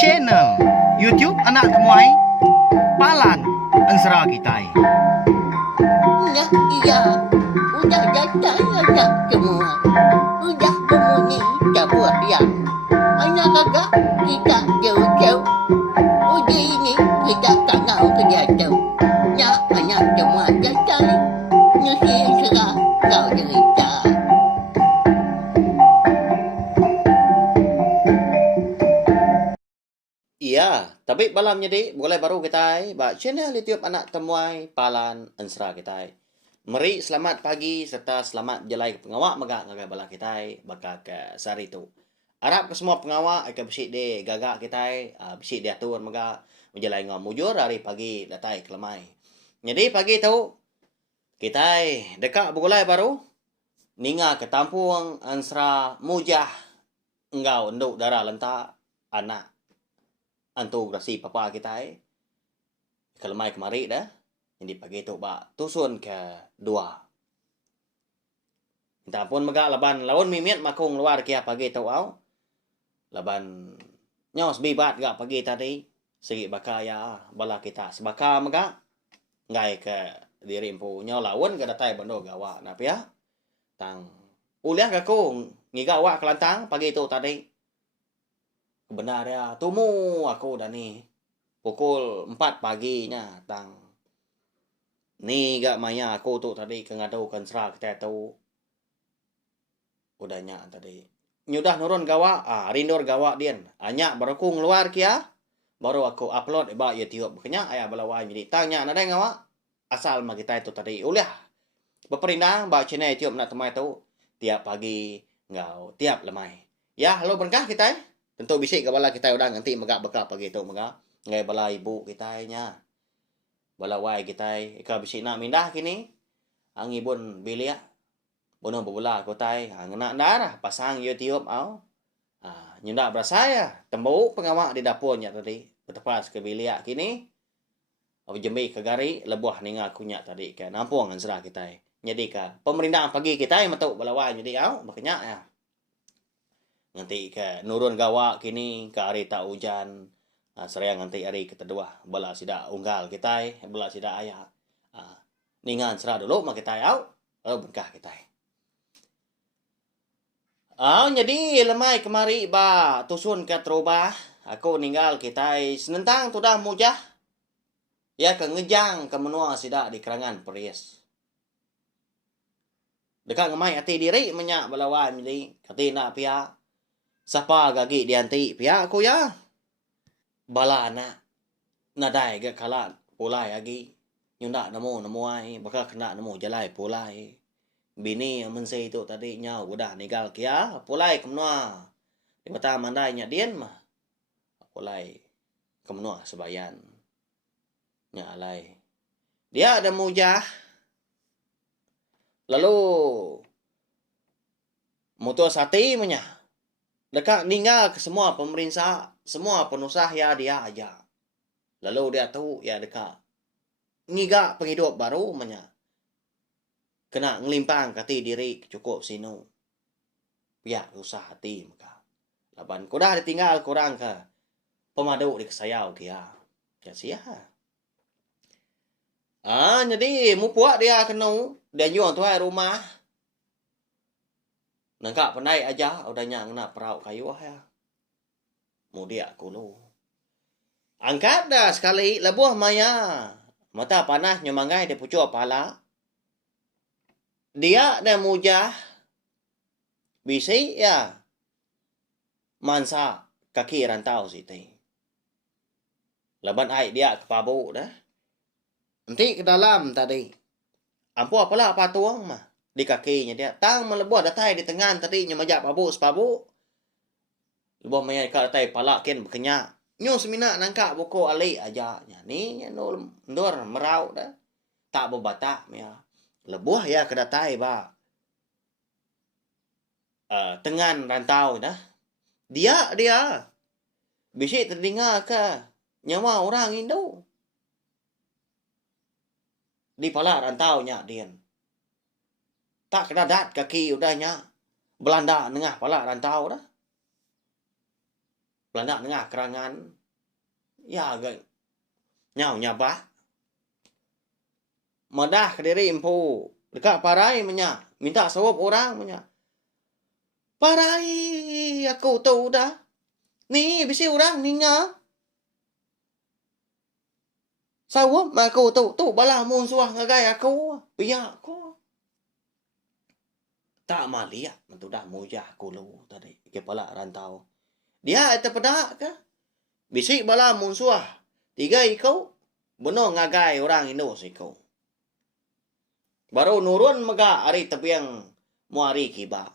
channel YouTube anak temuai Palan Ansra Kitai. Nah, iya, udah datang anak semua. Udah berbunyi sebuah yang anak agak kita jauh-jauh. Uji ini kita tak tahu kerja jauh. Nah, anak semua datang. Nusi serah kau cerita. Iya, tapi malam jadi boleh baru kita ba channel YouTube anak temuai Palan Ansra kita. Mari selamat pagi serta selamat jelai ke pengawak magak ngagai bala kita baka ke sari tu. Harap ke semua pengawak akan bersih de gagak kita bersih diatur maga menjelai ngam mujur hari pagi datai kelemai. Jadi pagi tu kita dekat boleh baru ninga ke tampung Ansra Mujah engau nduk darah lentak anak antu grasi papa kita kelemai kemari dah. Jadi pagi tu ba tusun ke dua. Minta pun megak laban lawan mimiat makung luar kia pagi tu au. Laban nyos bibat gak pagi tadi. Segi baka ya bala kita sebaka megak ngai ke diri empu nyaw lawan ke datai bando gawa na pia. Tang uliah ke ku ngiga wa kelantang pagi tu tadi. Benar ya, tumu aku dah ni. Pukul 4 paginya tang. Ni gak maya aku tu tadi kengadu kensra kita tu. Udahnya tadi. Nyudah nurun gawa, rindur gawa dian. Anyak baru aku ngeluar kia. Baru aku upload iba YouTube. Kenya ayah balawai jadi tanya nadai ngawa. Asal mah kita itu tadi. Uliah. Berperindah ba channel YouTube nak temai tu. Tiap pagi ngau, tiap lemai. Ya, halo berkah kita tentu bisik ke bala kita udah nanti megak bekal pagi tu megak ngai bala ibu kita nya bala wai kita ika bisik nak mindah kini ang ibun bilia bono bola ko tai ngena darah pasang YouTube au nyunda berasaya tembau pengawak di dapurnya tadi bertepas ke bilia kini au jembi ke gari lebuh ninga kunya tadi ke nampung ansra kita jadi ka pemerintah pagi kita metu bala wai jadi au makanya ya nanti ke nurun gawa kini ke hari tak hujan seraya nanti hari kedua bala sida unggal kita bala sida ayah ningan serah dulu mak kita au lalu berkah kita jadi lemai kemari ba tusun ke terubah aku ninggal kita senentang tu dah mujah ya ke ngejang ke menua sida di kerangan peris dekat ngemai hati diri menyak balawan jadi katina pihak sapa gagi dianti pihak aku ya bala anak nadai gak kalat pulai lagi nyunda nemu ai bakal kena nemu jalai pulai bini mensei itu tadi nya udah nigal kia pulai kemnua di mata mandai nya dien mah pulai kemnua sebayan nya alai dia ada mujah lalu mutus hati menyah dekat ninggal ke semua pemerintah, semua penusah ya dia aja. Lalu dia tahu ya dekat ngiga penghidup baru menya. Kena ngelimpang kati diri cukup sinu. Pihak usah hati maka. Laban kuda ditinggal kurang ke pemadu di kesayau kia. Ya sia. Jadi mupuak dia kena dia nyuang tuai rumah. Nangka pandai aja udah nyang na perau kayu ya. Mudia kulo. Angkat dah sekali lebuh maya. Mata panas nyemangai dia pucuk pala. Dia dah mujah. Bisi ya. Mansa kaki rantau siti. Laban ai dia ke pabu dah. Nanti ke dalam tadi. Ampu apalah apa tuang mah. Di kakinya dia tang melebuh datai di tengah tadi nyemajak pabu sepabu lebuh maya ka datai palakin berkenyak nyu semina nangka buku ali aja nya ni nya ndur merau dah tak berbata ya lebuh ya ke datai ba tengan rantau dah dia bisi terdengar ke nyawa orang Indo di pala rantau nya dia tak kena dat kaki udahnya Belanda nengah pala rantau dah. Belanda nengah kerangan. Ya agak nyau nyabah. Madah ke diri empu. Dekat parai menya. Minta sawap orang menya. Parai aku tahu dah. Ni bisi orang ninga. Sawap aku tahu. Tu balah musuh ngagai aku. Biar aku. Tak malia. Mentu dah mujah kulu tadi. Kepala rantau. Dia itu pedak ke? Bisik bala musuh. 3 ikau. Benar ngagai orang Indo sikau. Baru nurun mega ari tepiang muari kiba.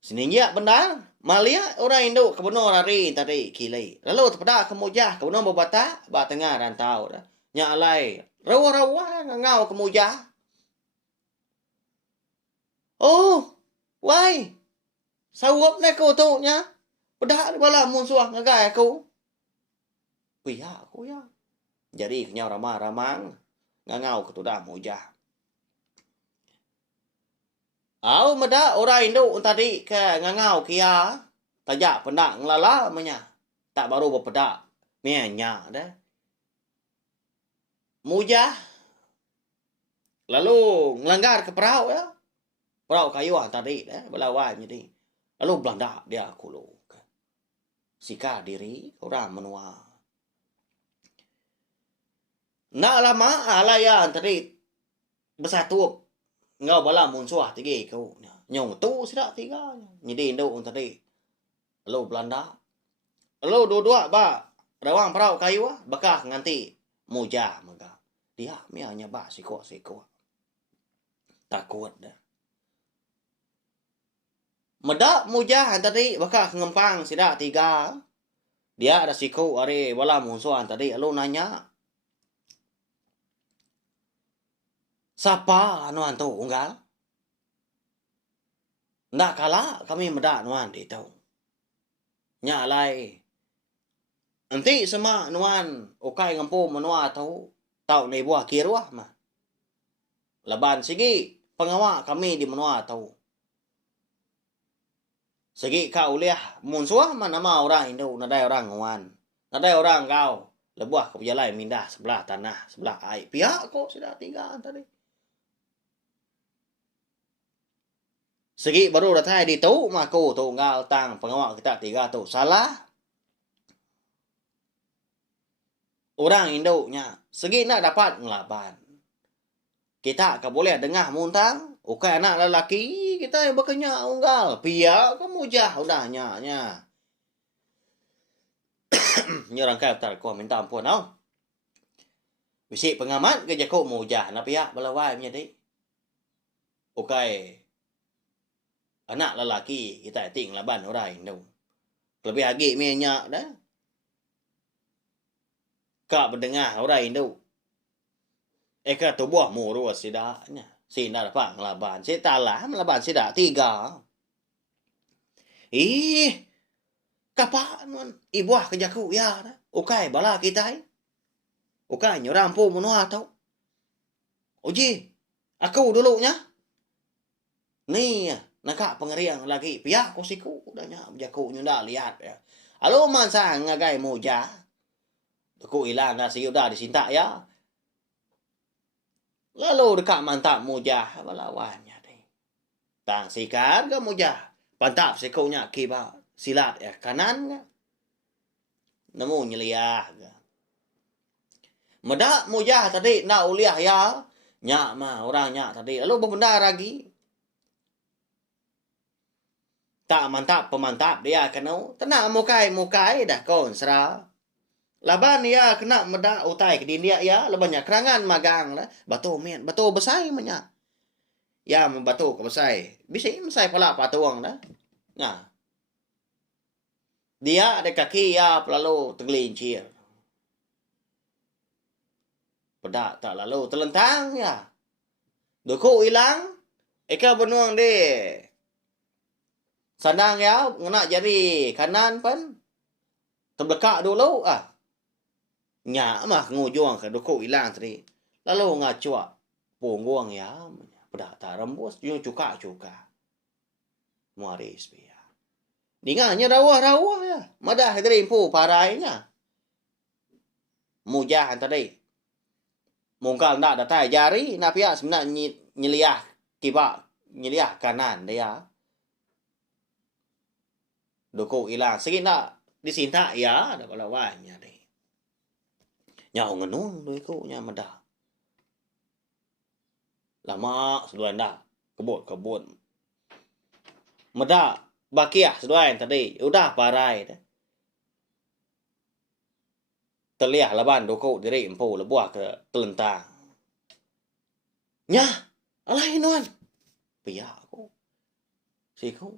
Seninjak benar. Malia orang Indo kebenar hari tadi kilai. Lalu terpedak kemujah. Kebenar berbata. Ba tengah rantau dah. Nyak alai. Rawa-rawa ngau kemujah. Oh. Why? Sawap na ko tu nya. Pedak bala musuh ngagai aku. Pihak aku ya. Jadi kenyau ramah-ramang. Ngangau ke tu dah mujah. Au meda orang Indo tadi ke ngangau kia. Tajak pendak ngelala menya. Tak baru berpedak. Mianya dah. Mujah. Lalu ngelanggar ke perahu ya. Perahu kayu tadi dah. Belawai jadi. Lalu Belanda dia kulu. Sika diri orang menua. Nak lama alayan tadi bersatu. Ngau bala musuh 3 kau. Nyong tu sidak 3. Jadi Indo tadi. Lalu Belanda. Lalu dua-dua ba. Rawang perahu kayu bakah nganti mujah mega. Dia mianya ba siko. Takut dah. Medak mujah tadi bakal ngempang sidak 3. Dia ada siku ari bala musuhan tadi lalu nanya. Siapa anuan tu unggal? Ndak kala kami medak nuan di tahu. Nya lai. Nanti sama nuan ukai ngampu menua tahu. Tahu ni buah kiruah mah. Laban sigi pengawak kami di menua tahu. Segi kau liah musuh mana ma orang Indo nadai orang nguan. Nadai orang kau lebuah ke jalan mindah sebelah tanah, sebelah air. Pihak kau sudah tinggal tadi. Segi baru datang di tu maku tu ngal tang pengawal kita 3 tu salah. Orang Indo nya segi nak dapat ngelaban. Kita tak boleh dengar muntang. Ukai anak lelaki kita yang berkenyak unggal. Pia kamu jah udahnya. Nyerang kata kau minta ampun tau. Bisik pengamat ke jakuk mujah na pihak belawai menjadi. Ukai anak lelaki kita ting laban orang Indo. Lebih lagi minyak dah. Kak berdengar orang Indo. Eka tubuh muru sidaknya. Sina dapat ngelaban. Si talah melaban sidak 3. Kapan man? Ibuah kejaku ya. Ukai bala kita. Ukai nyorampu menua tau. Uji. Aku dulunya. Ni. Nakak pengeriang lagi. Pihak ko siku. Udahnya. Jaku nyunda lihat ya. Alo man sa ngagai mujah. Aku ilang na siyo dah disinta ya. Lalu dekat mantap mujah balawannya deh. Tang sikar ke mujah. Pantap sikunya kiba silat ya kanan ke. Nemu nyeliah ke. Medak mujah tadi nak uliah ya. Nyak mah orang nyak tadi. Lalu berbenda lagi. Tak mantap pemantap dia kena. Tenang mukai dah kon serah. Laban ya kena medak utai ke dindia ya lebannya kerangan magang lah batu besai menya ya membatu ke besai bisa mesai pala patuang dah nah dia ada kaki ya lalu tergelincir pedak tak lalu terlentang ya duku hilang eka benuang de sandang ya ngena jari kanan pan terbekak dulu Nya mah ngujung ke duku hilang tadi. Lalu ngacua punggung ya. Pedak tak rembus. Yung cuka. Muaris biya. Dengarnya rawah-rawah ya. Madah dari impu parainya. Mujah tadi. Mungkal nak datai jari, nak pihak sebenarnya nyeliah kibak, nyeliah kanan dia. Doko hilang. Sikit nak disinta ya, ada balawanya ni. Nyau ngenung doko nya madah. Lama seduan dah. Kebut. Madah bakiah seduan tadi. Udah parai dah. Terliah laban doko diri empu lebuah ke telentang. Nyah, alai nuan. Pia aku. Siku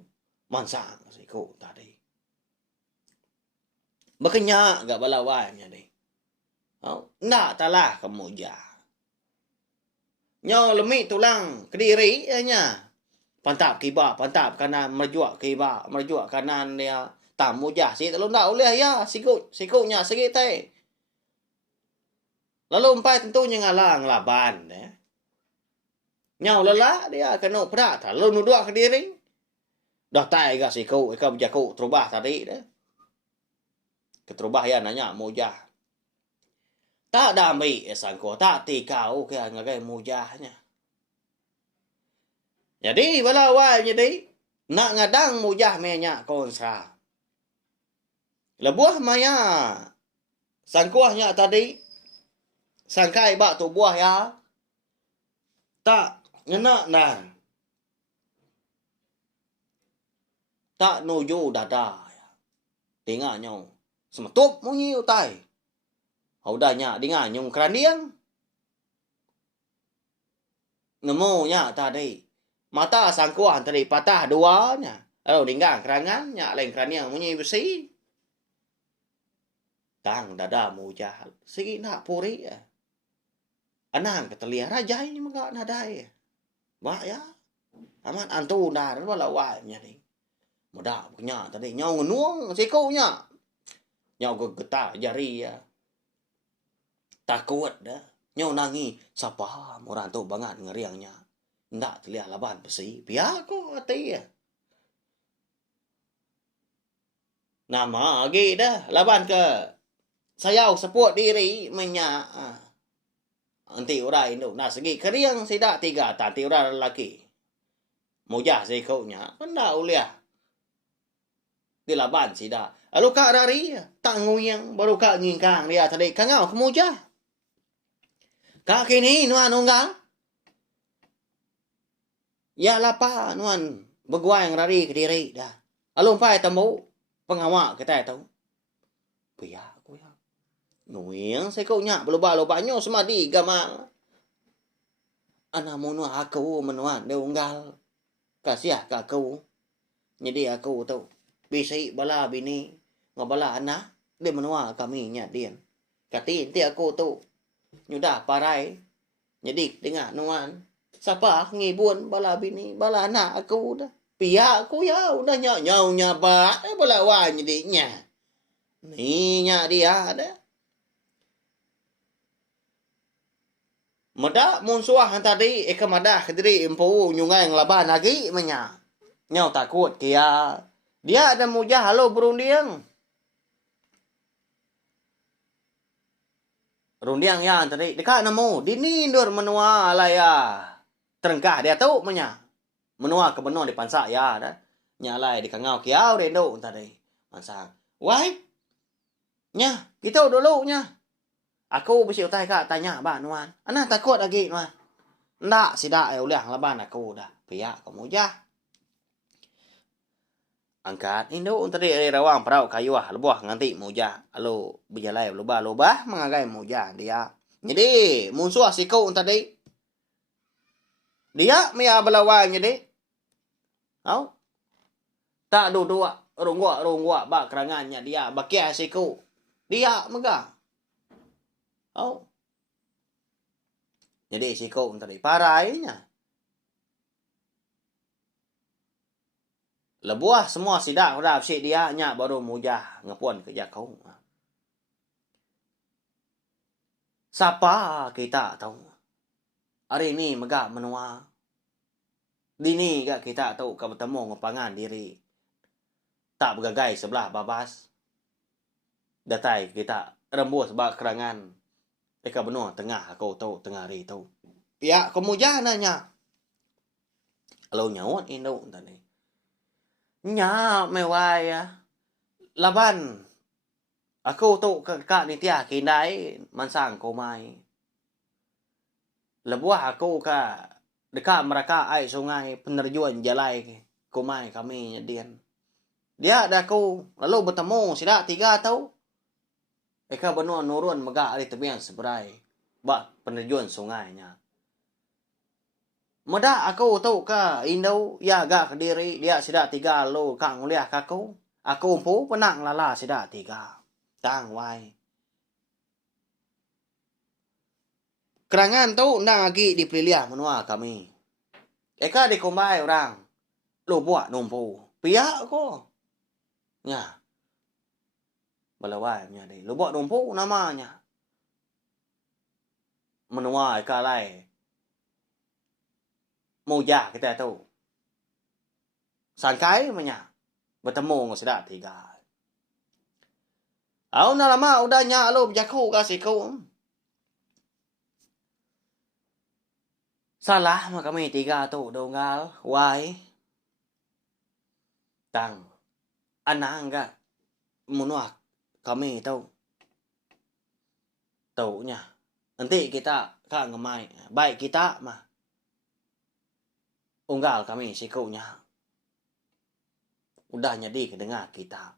mansang siku tadi. Berkenyak gak balawanya ni. Oh, nak talah kamu jah. Nyo lemik tulang kediri nya. Pantap kiba, pantap kanan merjuak kiba, merjuak kanan dia. Tamu jah si telung dak oleh ya, sikutnya sikit teh. Lalu empai tentunya ngalang laban ya. Nyau lelah dia kena perak lalu nuduk ke diri. Dah tai gak sikut, ika berjaku terubah tadi dah. Keterubah ya nanya mujah. Tak damai sangko, tak tikau ke ngagai mujahnya. Jadi bala wai jadi nak ngadang mujah menyak konsa. Lebuah maya sangkuahnya tadi sangkai bak tu buah ya. Tak ngena nah. Tak nuju dada. Tengahnya semetup munyi utai. Udahnya dengar nyung keraniang. Nemunya tadi. Mata sangkuah tadi patah duanya. Lalu dengar kerangannya lain keraniang munyi besi. Tang dada mujah. Sigi nak puri ya. Anang ketelia raja ini megak nadai. Mak ya. Aman antu dah wala wainya ni. Mudah punya tadi nyau ngenuang sikunya. Nyau getar jari ya. Takut dah. Nyau nangi. Siapa orang tu banget ngeriangnya. Ndak terlihat laban besi. Biar aku hati ya. Nama lagi dah. Laban ke. Sayau seput diri menyak. Nanti orang itu. Nah segi keriang sidak tiga. Nanti orang lelaki. Mujah sikunya. Ndak uliah. Di laban sidak. Lalu kak dari. Tak nguyang. Baru kak ngingkang dia tadi. Kangau kemujah. Kak kini nuan unggal. Ya lapa nuan. Beguang rari ke diri dah. Lalu empai temu. Pengawak kita tahu. Pia aku ya. Nguyang sikunya. Berubah-ubahnya semadi gamal. Anamu nuan aku menuan. Dia unggal. Kasiah ke aku. Jadi aku tahu. Bisi bala bini. Ngabala anak. Dia menua kami nya dia. Kati nanti aku tu. Nyudah parai. Jadi dengar nuan. Siapa ngibun bala bini. Bala anak aku dah. Pihak aku ya. Udah nyau nyabat. Bala wan jadinya. Ni nya dia dah. Medak munsuah tadi. Eka madah kediri empu. Nyungai ngelaban lagi. Menya. Nyau takut kia. Dia ada mujah halo berundiang. Rundiang ya tadi. Dekat nemu. Dini dur menua alaya. Terengkah dia tahu menya. Menua ke benua di pansak ya. Dah. Nyalai di kangau kiau rendo tadi. Mansang. Wai. Nya. Kita dulu nya. Aku besi utai kak tanya ba nuan. Anak takut lagi nuan. Ndak sidak ya uliang laban aku dah. Pihak kamu jah. Angkat induk tadi rawang perau kayu lebuah nganti mujah. Lalu berjalai lubah mengagai mujah dia. Jadi musuh siku tadi. Dia mia belawan jadi. Au. Tak dua runggua bak kerangannya dia bakia siku. Dia megah. Au. Jadi siku tadi parainya. Lebuah semua sidak urap si dia nya baru mujah ngepun ke jakau. Siapa kita tahu. Hari ini megak menua. Dini gak kita tahu ke bertemu ngepangan diri. tak bergagai sebelah babas. Datai kita rembus bak kerangan. Eka benua tengah aku tahu tengah hari tahu. Ya, kemudian nanya. Kalau nyawat Indo tadi. Nya mewah ya. Laban. Aku tahu kak ni tiah kindai mansang komai. Lebuah aku ka dekat mereka ai sungai penerjuan jalai komai kami nyedian. Dia ada aku lalu bertemu sida 3 tahu. Eka benua nurun megak di tepian seberai. Bak penerjuan sungainya. Meda aku tahu ka Indo ya gak Kediri dia sida 3 lo kang nguliah kaku. Aku umpu penang lala sida 3. Tang wai. Kerangan tu nang lagi dipilih menua kami. Eka dikombai orang. Lo buat numpu. Pihak ko. Nya. Balawai punya di. Lo buat numpu namanya. Menua eka lai. Mujah kita tu. Sangkai punya. Bertemu sida 3. Au na lama udah nya lo berjaku kasih kau. Salah mà kami 3 tu dongal wai. Tang anang ga menua kami tahu. Taunya. Nanti kita ka ngemai. Baik kita mah. Unggal kami sikunya. Udah jadi kedengar kita.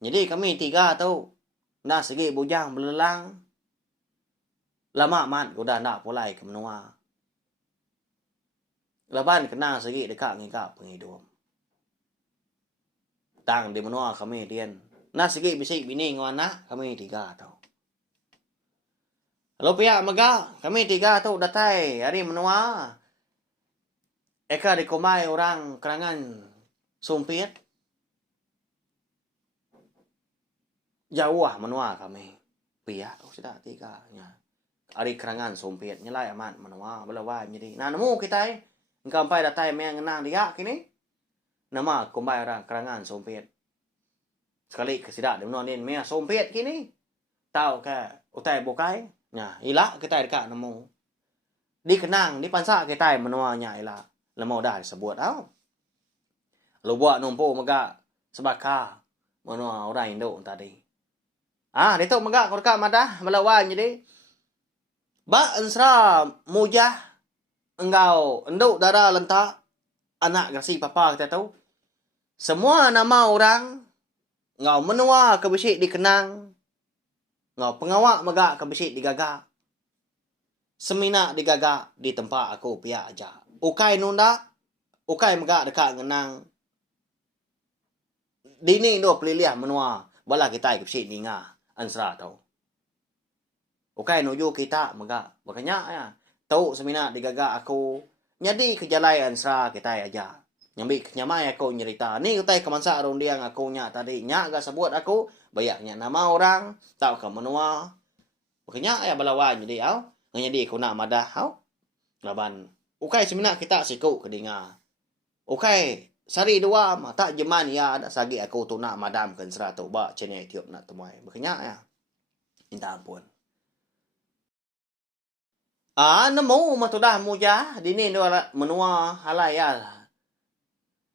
Jadi kami 3 tahu. Nah segi bujang belelang. Lama man udah nak pulai ke menua. Laban kena segi dekat ngikap penghidup. Tang di menua kami dian. Nah segi bisik bini ngwana kami 3 tahu. Lalu pihak mega kami 3 tahu datai hari menua. Eka dikomai orang kerangan sumpit. Jauh menua kami. Pihak sudah 3 nya. Ari kerangan sumpit nyelai aman menua belawa jadi. Nah nemu kita engkau sampai datai yang ngenang dia kini. Nama kombai orang kerangan sumpit. Sekali kesidak di menua ni mea sumpit kini. Tahu ke utai bukai. Nya ila kita dekat nemu. Dikenang di pansa kita menua nya ila. Lama dah disebut tau. Lu buat numpu mega sebaka menua orang Indo tadi. Dia tu mega korka madah melawan jadi. Ba ensra mujah engkau enduk darah lentak anak kasih papa kita tahu. Semua nama orang ngau menua kebesik dikenang. Ngau pengawak megak kebesik digagak. Semina digagak di tempat aku pihak aja. Ukai nunda, ukai megak dekat ngenang. Dini do peliliah menua bala kita kebesik ninga ensra tahu. Ukai nuju kita megak. Makanya ya. Tahu semina digagak aku. Jadi kejalaian sera kita aja. Nyambi kenyamai aku nyerita. Ni utai kemansa arun dia aku nya tadi. Nya agak sebut aku. Bayaknya nama orang. Tahu ke menua. Makanya ya balawan jadi au. Jadi aku nak madah au. Laban. Ukai semina kita siku kedinga. Ukai sari 2 mah tak jeman ya ada sagi aku tu nak madam kan sera tu ba cene tiup nak temuai. Makanya ya. Minta ampun. Nemu matudah muja dini dua menua halaya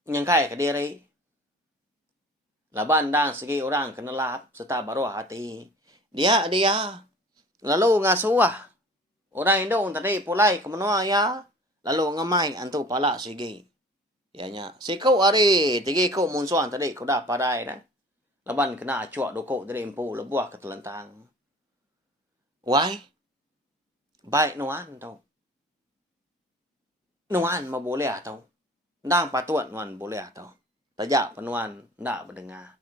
nyangkai Kediri. Laban dan segi orang kenelap serta baru hati. Dia lalu ngasuah orang Indo tadi pulai ke menua ya lalu ngemai antu pala segi. Ya nya sikau ari tigi ko munsuan tadi ko dah padai dah. Laban kena cuak dokok dari empu lebuah ke telentang. Why? Baik nuan tau. Nuan ma boleh tau. Dang patuat nuan boleh tau. Tajak penuan ndak berdengar.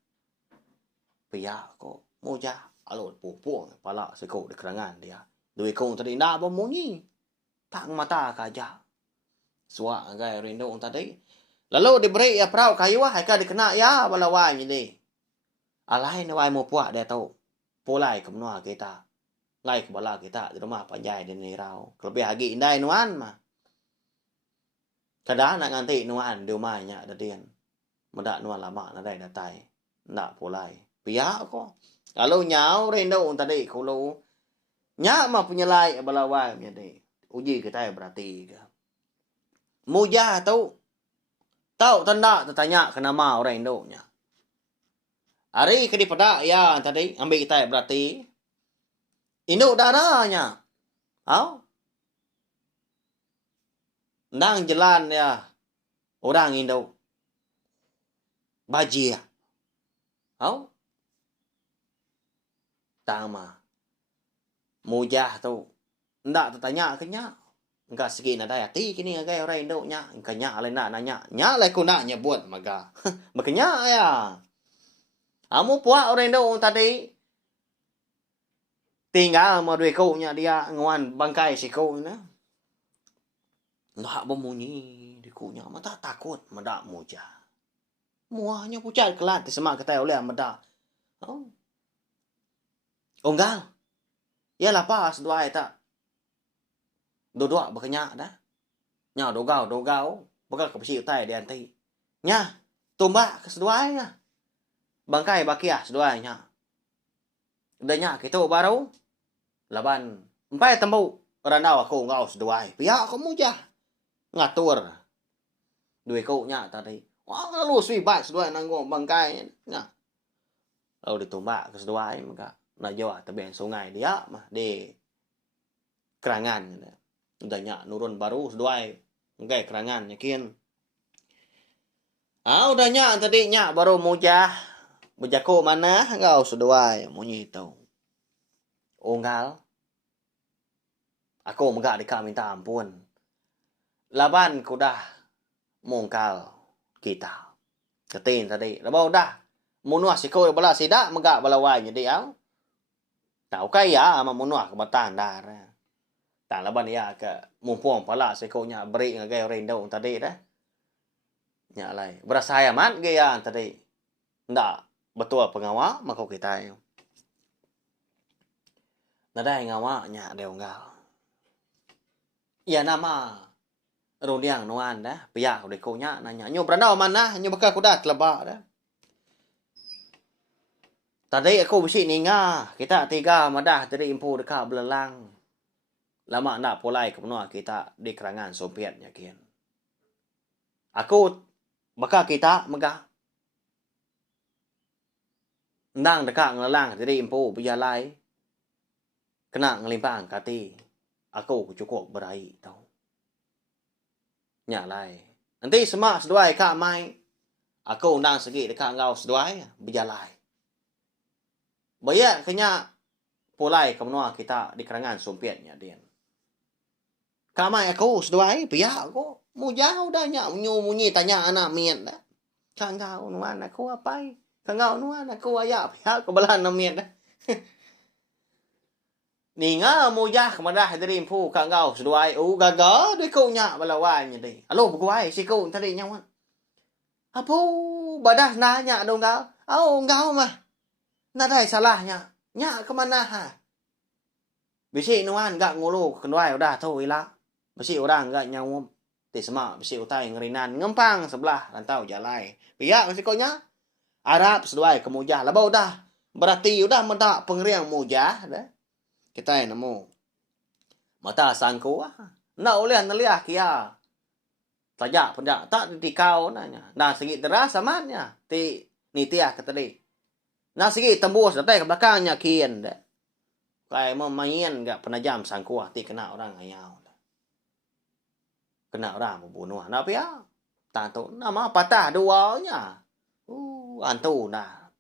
Pihak ko moja alot pupuang pala seko di kerangan dia. Dui kong tadi ndak bemunyi. Tak mata kaja. Suak gai rindo tadi. Lalu diberi ya perau kayu ka dikena ya balawan jadi. Alai nawai mo puak dia tau. Polai ke menua kita. Ngai kebala kita di rumah panjai di nirau. Kelebih lagi indai nuan mah. Kadang nak nganti nuan di rumahnya ada dian. Mendak nuan lama nadai datai. Ndak pulai. Pihak ko. Kalau nyau rendo tadi kalau nyak mah punya lai balawai jadi. Uji kita berarti ke. Mujah tahu tanda tanya kenapa orang Indo nya. Hari ke di pada ya tadi ambil kita berarti Indo darahnya. Au? Nang jalan ya orang Indo. Bajia. Au? Tama. Mujah tu. Ndak tanya ke nya. Enggak segi na daya ti kini agai orang Indo nya. Engka nya alai nak nanya. Nya lai ku nak nyebut maga. Makanya ya. Amu puak orang Indo tadi tinggal sama dua kaunya dia nguan bangkai si kau na. Ndak bemunyi di kunya mata takut mendak muja. Muahnya pucat kelat semak kata oleh mendak. Oh. Onggal. Ya lapas dua tak. Dua berkenyak dah. Nya dogau. Bakal kepsi utai dia nanti. Nya tombak keseduanya. Bangkai bakiah seduanya. Udahnya kita baru laban empai tembu ranau aku ngau seduai. Pihak kamu jah ngatur. Dua kau nya tadi. Wah lu sui bat seduai nanggo bangkai nya. Lalu ditombak ke seduai maka na jawa tebian sungai dia mah di kerangan. Udahnya nurun baru seduai. Engkai kerangan yakin. Udahnya tadi nya baru mujah. Bejako mana engkau seduai munyi tau. Onggal. Aku megak dika minta ampun. Laban ku dah mongkal kita. Ketin tadi. Laban dah. Munuah si kau bala sidak megak balawai jadi au. Tahu kaya ama munuah kebatan dar. Tak laban ya ke mumpung pala si kau nya beri ngagai rendo tadi dah. Nya lai. Berasa amat gaya tadi. Ndak betul pengawal maka kita. Nadai ngawaknya dia onggal. Ya nama Rodiang nuan dah. Pihak udah kau nya nanya. Nyo berandau mana? Nyo bakal kuda telebak dah. Tadi aku besi ninga. Kita tiga madah dari impu dekat belelang. Lama nak pulai ke menua kita di kerangan Soviet yakin. Aku bakal kita megah. Nang dekat ngelelang jadi impu berjalai. Kena ngelimpang kati. Aku cukup berai tau. Nyalai. Nanti semak seduai kak mai. Aku undang segi dekat ngau seduai berjalai. Bayar kenya pulai ke menua kita di kerangan Sovietnya dia. Kak mai aku seduai pihak aku. Mujah udah nyak munyi tanya anak miet dah. Kak ngau nuan aku apai. Kak ngau nuan aku ayak pihak kebelan miet dah. Ninga mujah kemadah dari impu kak ngau seduai. Gagal dia kau nyak balawai jadi. Alo berguai si kau tadi nyawan. Apa badah nanya dong kau. Ngau mah. Nadai salahnya. Nyak kemana ha? Bisi nuan gak ngulu kenuai udah tahu ilah. Bisi orang gak nyawum. Semak bisi utai ngerinan ngempang sebelah rantau jalai. Pihak masih kau nya. Arab seduai ke mujah. Labau dah. Berarti udah mendak pengeriang mujah dah. Kita yang nemu. Mata sangku lah. Nak oleh neliah kia. Tajak pendak. Tak di kau nanya. Nah segi deras amatnya. Ni tiah kata di. Nah segi tembus. Datai ke belakangnya kian dah. Kayak memain gak penajam sangku lah. Ti kena orang ayau. Kena orang membunuh. Nah apa ya? Tantu. Nama patah duanya. Antu nah.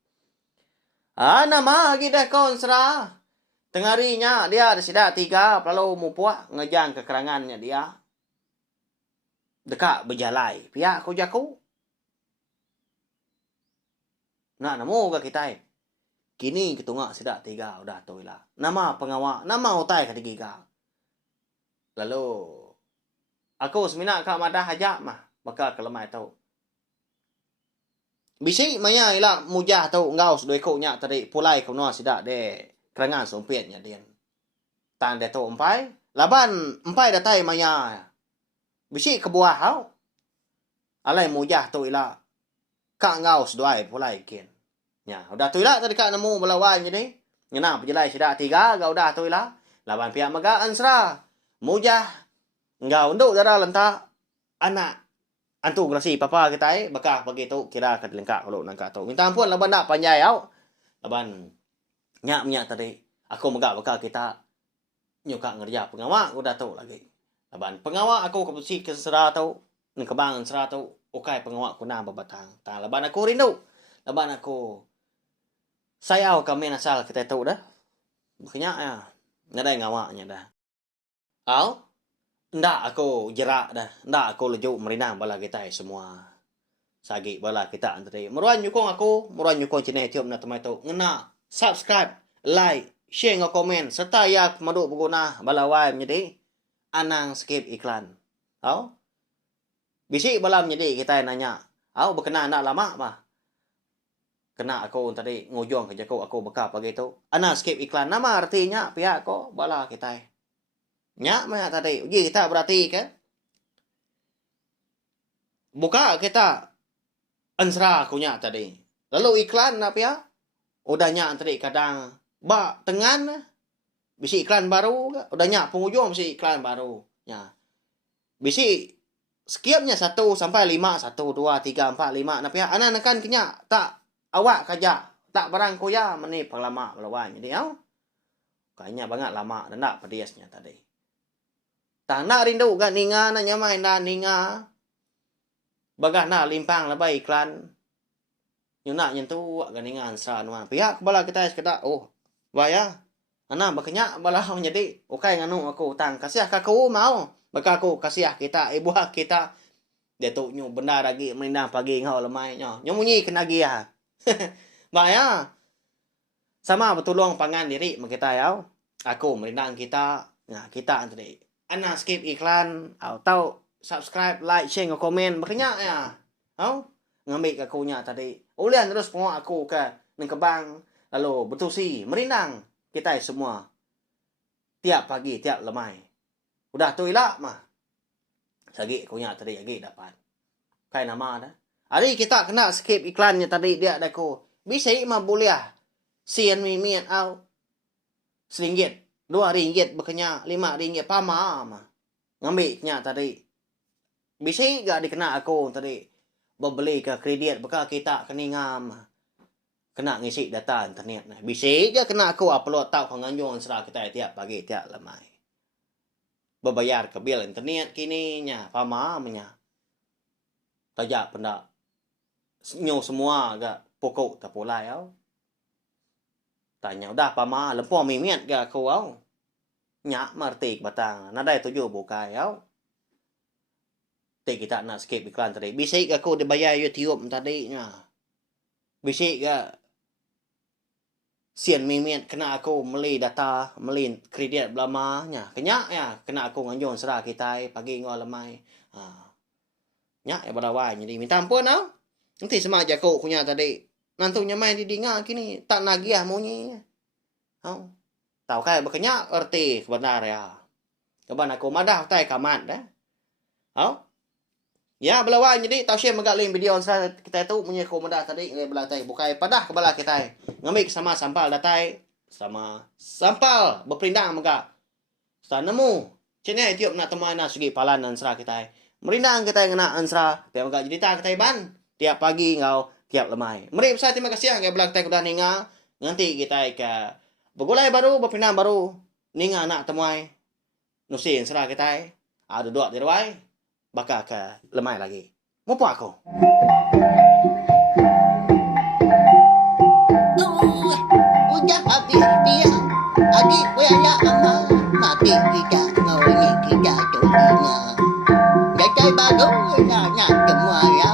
Nama kita konsra. Tengah harinya dia ada sidak tiga. Lalu mupuak ngejang kekerangannya dia. Dekat berjalai. Pihak kau jaku. Nah namu ke kita. Kini ketungak sidak tiga. Udah tahu lah. Nama pengawal. Nama utai ketiga. Lalu. Aku semina kak madah hajak mah. Bakal kelemai tahu. Bisi maya ilah mujah tahu. Engkau sedoi kau nyak tadi. Pulai kau nuah sidak deh. Kerangan Sovietnya dia. Tan dia tahu empai. Laban empai datai maya. Bisi kebuah hau. Alai mujah tu ilah. kak ngau seduai pulai kian. Ya, udah tu lah tadi kak nemu belawai jadi. Ngena penjelai sidak tiga ga udah tu lah. Laban pihak magaan sera. Mujah ngau nduk dara lentak anak antu grasi papa kita bakah bagi tu kira kat lengkak kalau nangka tu. Minta ampun laban nak panjai au. Laban nyak tadi aku megak bakal kita nyuka ngerja pengawak udah tahu lagi. Laban pengawak aku kepusi ke sera tahu ni kebang sera tahu ukai pengawak ku na babatang. Ta laban aku rindu. Laban aku sayau kami asal kita tahu dah. Makanya ya nadai ngawaknya dah. Au ndak aku jerak dah. Ndak aku lejuk merinang bala kita semua. Sagi bala kita antri. Meruan nyukong aku, meruan nyukong channel YouTube na temai tu. Ngena subscribe, like, share ngau komen serta ya maduk berguna bala wai menjadi anang skip iklan. Au? Bisi bala menjadi kita nanya. Au berkenan nak lama mah. Kena aku tadi ngujung kerja aku bekap pagi tu. Anang skip iklan nama artinya pihak ko bala kita. Nyak mah tadi. Uji kita berarti kan? Buka kita ansra kunya tadi. Lalu iklan apa ya? Udah nyak tadi kadang ba tengan bisi iklan baru ke? Udah nyak penghujung bisi iklan baru. Ya. Bisi skipnya 1 sampai 5, 1 2 3 4 5 napa ya? Ana nekan kenya tak awak kaja tak barang koya meni pelama melawan. Jadi au. Kayaknya banget lama dan tak pediasnya tadi. Tak nak rindu kan ninga nak nyamai na ninga. Bagah na limpang labai iklan. Yung nak nyentu kan ninga ansra nuan. Pihak bala kita sekedak oh. Waya. Ana bakanya bala menjadi okay nganu aku tang kasih kaku mau. Baka aku kasih kita ibu kita. Dia tu nyu benda lagi menindang pagi ngau lemai nyo. Nyo munyi kena gia. Baya. Sama bertolong pangan diri kita ya. Aku menindang kita. Nah, kita tadi. Ana skip iklan atau subscribe, like, share, komen makanya ya. Au ngambil aku nya tadi. Ulian terus pengok aku ke nang kebang lalu bertusi merindang kita semua. Tiap pagi, tiap lemai. Udah tu ilak mah. Sagi aku nya tadi lagi dapat. Kai nama dah. Hari kita kena skip iklannya tadi dia ada ko. Bisa mah boleh. Sian mimian au. RM1, RM2 bekenya RM5 pama mah. Ngambilnya tadi. Bisa gak dikena aku tadi. Beli ke kredit bekal kita keningam. Kena ngisi data internet. Bisa je kena aku upload tahu penganjung serah kita tiap pagi tiap lemai. Berbayar ke bil internet kini nya pama nya. Tajak pendak. Nyo semua agak pokok tak pulai au. Tanya udah pama lempong mimiat ke aku au. Nyak martik batang. Nadai tujuh bukai au. Tadi kita nak skip iklan tadi. Bisa ke aku dibayar YouTube tadi nya. Bisa ke sian mimiat kena aku beli data, beli kredit belama nya. Kenyak ya kena aku nganjung serah kita pagi ngau lemai. Nyak ya berawai jadi minta ampun au. Nanti sama aja aku punya tadi. Nantunya main di dinga kini tak nagiah munyi. Au. Tahu kai berkenyak erti benar ya. Keban aku madah tai kamat dah. Au. Ya belawai jadi tahu share megak link video kita tu punya komentar tadi ngai belatai bukai padah ke bala kita. Ngambil sama sampal datai sama sampal berperindang megak. Sa nemu channel YouTube nak temuan nak segi palan ansra kita. Merindang kita ngena ansra tiap megak jadi tak kita ban tiap pagi ngau tiap lemai. Mari besar terima kasih ngai belak tai kuda ninga. Nanti kita ke bergulai baru berpindah baru ninga nak temuai. Nusin ansra kita. Ada dua di ruai. Bakal ke lemai lagi. Mau apa aku? Udah habis dia. Adik waya ama mati kita ngau ni kita tu ingat. Jai baru nak semua ya.